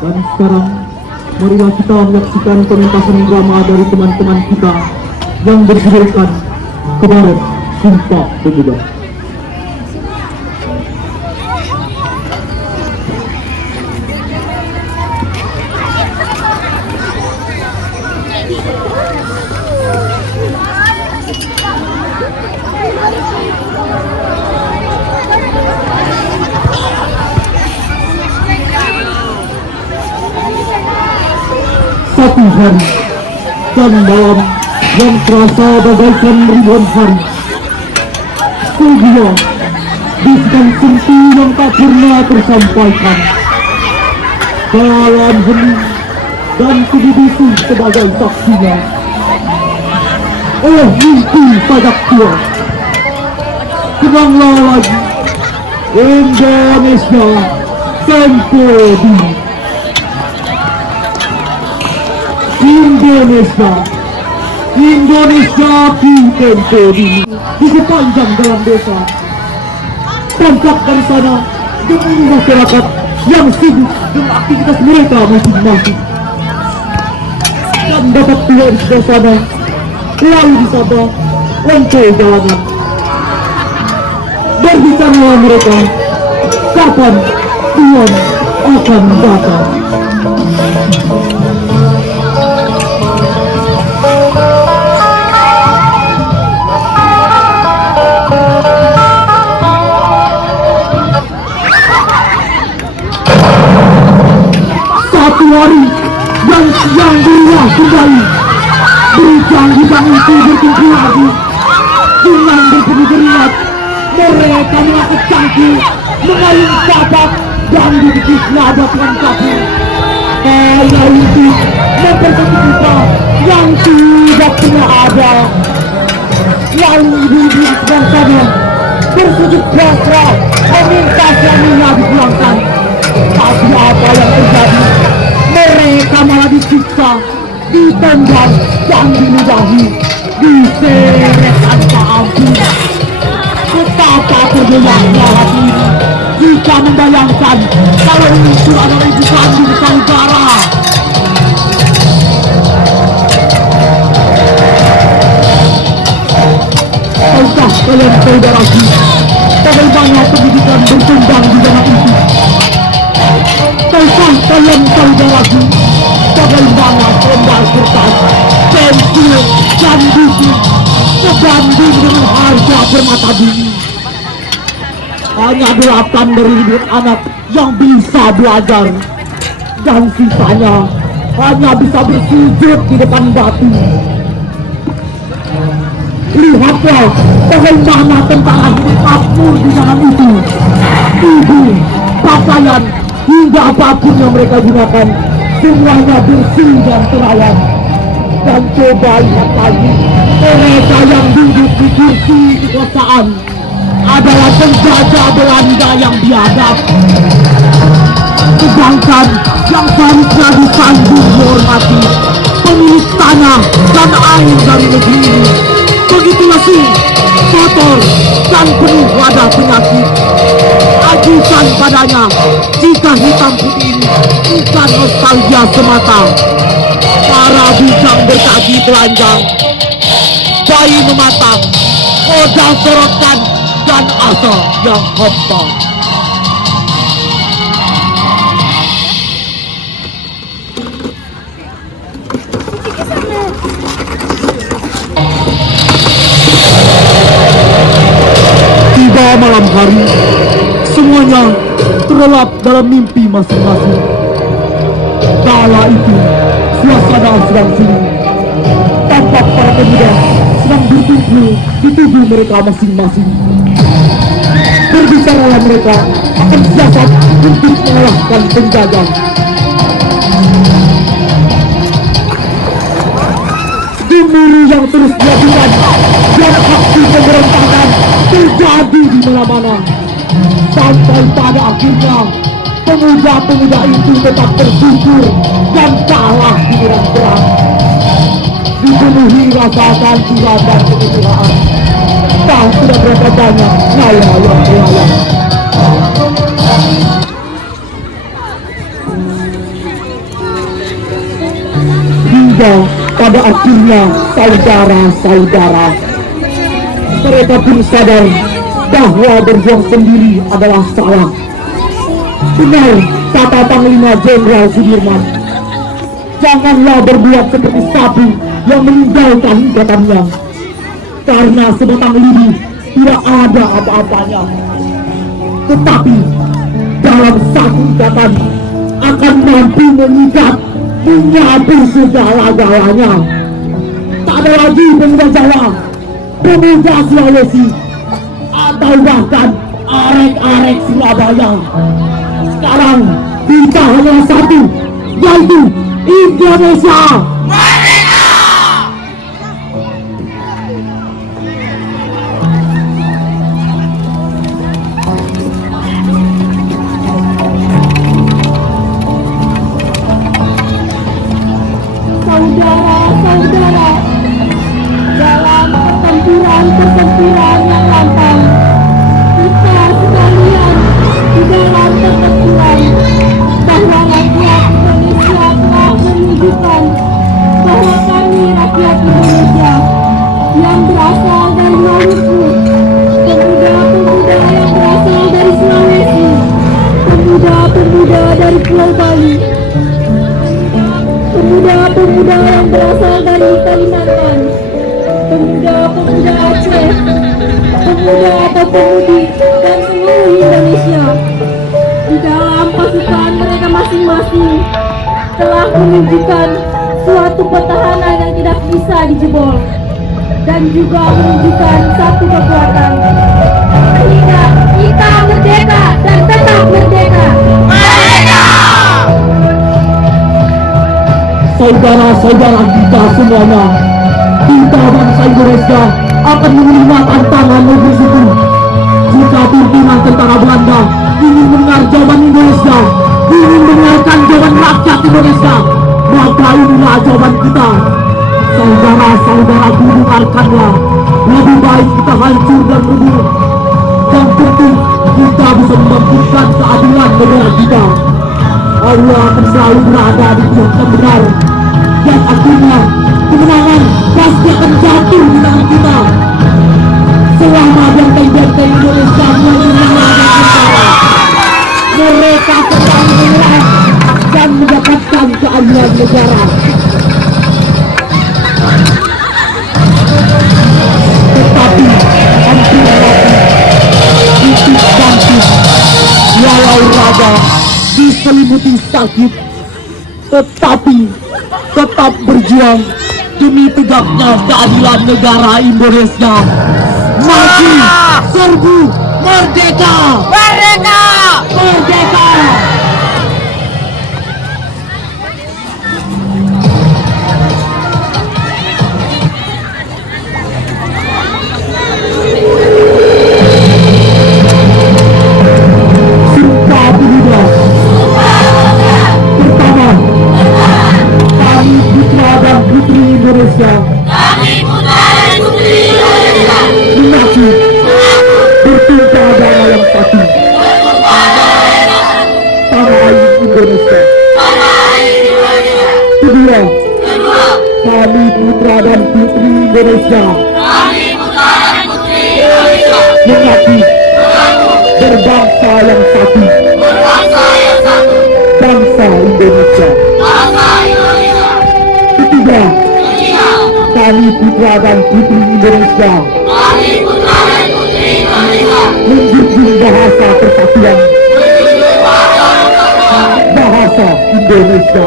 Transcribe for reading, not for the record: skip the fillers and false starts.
Dan sekarang marilah kita menyaksikan pementasan drama dari teman-teman kita yang berjudulkan Kabaret Sumpah Pemuda. Satu hari dan malam yang terasa bagaikan ribuan hari, sedia bisikan sentuh yang tak pernah tersampaikan dalam hening dan kudu sebagai saksinya. Oh mimpi pajak tua, tenanglah lagi, Indonesia Tempo Dini. Indonesia di Tempo Dini di sepanjang dalam desa. Berangkat dari sana demi masyarakat yang sibuk dengan aktivitas mereka masing-masing. Dan dapat pula di sebelah sana lalu disapa loncat jalanan. Berbicara mereka, kapan Tuhan akan datang? Satu hari dan siang dirilah kembali berjang-jang itu berkumpul lagi dengan berpenuh keringat. Mereka mengangkat cangkir, mengayun kapak dan dikikis nada dengan kapur. Karena itu mempersatu kita yang tidak pernah ada. Lalu ibu-ibu di sebelah sana bersujud pasrah meminta suaminya dipulangkan. Tapi apa yang terjadi? Mereka malah disiksa, ditendang dan diludahi, diseret tanpa ampun. Betapa tergoyahnya hati ini jika membayangkan kalau itu adalah ibu kandung saudara. Tahukah kalian saudaraku, bagaimana pendidikan berkembang di zaman itu? Tahukah kalian saudaraku, bagaimana lembar kertas, pensil, dan buku sebanding dengan harga permata bumi? Hanya 8 dari 1.000 anak yang bisa belajar, dan sisanya hanya bisa bersujud di depan batu. Lihatlah bagaimana tentara hidup makmur di zaman itu. Tubuh, pakaian, hingga apapun yang mereka gunakan, semuanya bersih dan terawat. Dan coba lihat lagi, mereka yang duduk di kursi kekuasaan adalah penjajah Belanda yang biadab. Sedangkan yang seharusnya disanjung dihormati, pemilik tanah dan air dari negeri ini, begitu lesu, kotor, dan penuh wadah penyakit. Ajukan padanya jika hitam putih ini bukan nostalgia semata. Para bujang berkaki telanjang, bayi mematang, modal sorotan, dan asa yang hampa. Tiba malam hari, semuanya terlelap dalam mimpi masing-masing. Kala itu, suasana sedang sunyi. Tampak para pemuda sedang berkumpul di tubuh mereka masing-masing. Berbicaralah mereka akan siasat untuk mengalahkan penjajah. Gemuruh yang terus dilakukan dan aksi pemberontakan terjadi di mana-mana. Sampai pada akhirnya pemuda-pemuda itu tetap tersukur dan kalah di medan perang. Dipenuhi rasa kehancuran dan kekecewaan. Tak sudah berapa banyak nyawa yang melayang. akhirnya saudara-saudara, mereka pun sadar bahwa berjuang sendiri adalah salah. Benar kata Panglima Jenderal Sudirman, janganlah berbuat seperti sapi yang meninggalkan ikatannya, karena sebatang lidi tidak ada apa-apanya, tetapi dalam satu ikatan akan mampu mengikat, menyapu segala-galanya. Tak ada lagi pemuda Jawa, pemuda Sulawesi, atau bahkan arek-arek Surabaya. Sekarang kita hanya satu, yaitu Indonesia. Saudara-saudara, dalam pertempuran yang lantang, kita sekalian di dalam pertempuran, bahwa rakyat Indonesia telah menunjukkan bahwa kami rakyat Indonesia yang berasal dari Maluku, pemuda-pemuda yang berasal dari Sulawesi, pemuda-pemuda dari Pulau Bali, pemuda-pemuda yang berasal dari Kalimantan, pemuda-pemuda Aceh, pemuda atau pemudi dan seluruh Indonesia di dalam pasukan mereka masing-masing telah menunjukkan suatu pertahanan yang tidak bisa dijebol dan juga menunjukkan satu kekuatan sehingga kita merdeka dan tetap merdeka. Saudara-saudara kita semuanya, kita bangsa Indonesia akan menerima tantangan negeri itu. Jika pimpinan tentara Belanda ingin mendengar jawaban Indonesia, ingin mendengarkan jawaban rakyat Indonesia, maka inilah jawaban kita. Saudara-saudaraku, dengarkanlah. Lebih baik kita hancur dan rebuh. Yang penting kita bisa membangkitkan keadilan negara kita. Allah akan selalu berada di pihak yang benar, dan akhirnya kemenangan pasti akan jatuh di tangan kita. Selama benteng-benteng Indonesia menyerang mereka sedang menyerang dan mendapatkan keadilan negara. Tetapi hampir mati, titik bangkit, walau raga diselimuti sakit, tetapi tetap berjuang demi tegaknya keadilan negara Indonesia. Maju, serbu, merdeka, merdeka, merdeka. Sumpah Pemuda. Pertama, kami putra dan putri Indonesia. Kami putra dan putri Indonesia Mengaku bertumpah darah yang satu. Tanah air Indonesia. Kedua, kami putra dan putri Indonesia. Mengaku berbangsa yang satu. Bangsa Indonesia. Ketiga, kami putra dan putri Indonesia menjunjung bahasa persatuan, bahasa Indonesia.